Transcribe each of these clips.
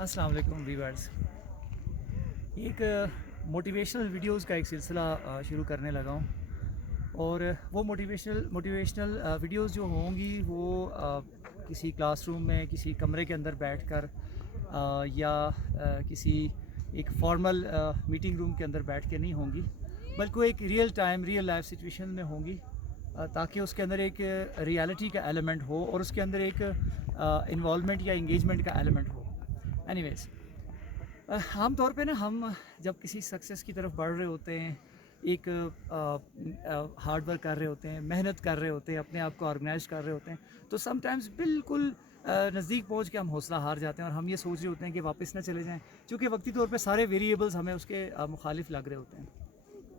السلام علیکم ویورز. ایک موٹیویشنل ویڈیوز کا ایک سلسلہ شروع کرنے لگا ہوں، اور وہ موٹیویشنل ویڈیوز جو ہوں گی وہ کسی کلاس روم میں کسی کمرے کے اندر بیٹھ کر یا کسی ایک فارمل میٹنگ روم کے اندر بیٹھ کے نہیں ہوں گی، بلکہ وہ ایک ریئل لائف سچویشن میں ہوں گی، تاکہ اس کے اندر ایک ریالٹی کا ایلیمنٹ ہو اور اس کے اندر ایک انوالومنٹ یا انگیجمنٹ کا ایلیمنٹ ہو. اینی ویز، عام طور پہ نا ہم جب کسی سکسیس کی طرف بڑھ رہے ہوتے ہیں، ایک ہارڈ ورک کر رہے ہوتے ہیں، محنت کر رہے ہوتے ہیں، اپنے آپ کو آرگنائز کر رہے ہوتے ہیں، تو سم ٹائمز بالکل نزدیک پہنچ کے ہم حوصلہ ہار جاتے ہیں اور ہم یہ سوچ رہے ہوتے ہیں کہ واپس نہ چلے جائیں، چونکہ وقتی طور پہ سارے ویریبلز ہمیں اس کے مخالف لگ رہے ہوتے ہیں.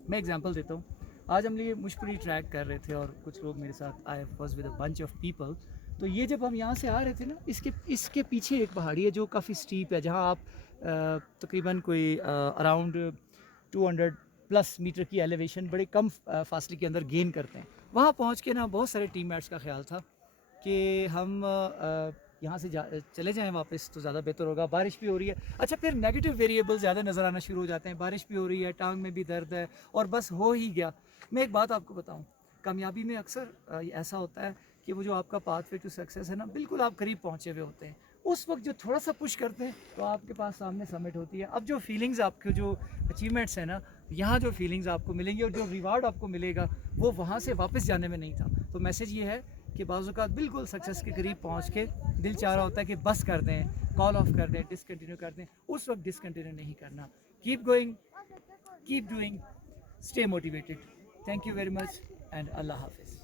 میں ایگزامپل دیتا ہوں. آج ہم یہ مشکلی ٹریک کر رہے تھے اور کچھ لوگ میرے ساتھ آئے، was with a bunch of people. تو یہ جب ہم یہاں سے آ رہے تھے نا، اس کے پیچھے ایک پہاڑی ہے جو کافی سٹیپ ہے، جہاں آپ تقریباً کوئی اراؤنڈ 200+ میٹر کی ایلیویشن بڑے کم فاصلے کے اندر گین کرتے ہیں. وہاں پہنچ کے نا بہت سارے ٹیم میٹس کا خیال تھا کہ ہم یہاں سے چلے جائیں واپس تو زیادہ بہتر ہوگا. بارش بھی ہو رہی ہے. اچھا، پھر نیگیٹو ویریبل زیادہ نظر آنا شروع ہو جاتے ہیں. بارش بھی ہو رہی ہے، ٹانگ میں بھی درد ہے، اور بس ہو ہی گیا. میں ایک بات آپ کو بتاؤں، کامیابی میں اکثر ایسا ہوتا ہے کہ وہ جو آپ کا پاتھ وے ٹو سکسیس ہے نا، بالکل آپ قریب پہنچے ہوئے ہوتے ہیں، اس وقت جو تھوڑا سا پش کرتے ہیں تو آپ کے پاس سامنے سمٹ ہوتی ہے. اب جو فیلنگز آپ کے جو اچیومنٹس ہیں نا، یہاں جو فیلنگز آپ کو ملیں گی اور جو ریوارڈ آپ کو ملے گا وہ وہاں سے واپس جانے میں نہیں تھا. تو میسیج یہ ہے کہ بعض اوقات بالکل سکسیس کے قریب پہنچ کے دل چاہ رہا ہوتا ہے کہ بس کر دیں، کال آف کر دیں، ڈسکنٹینیو کر دیں. اس وقت ڈسکنٹینیو نہیں کرنا. Keep going, keep doing, stay motivated. Thank you very much and اللہ حافظ.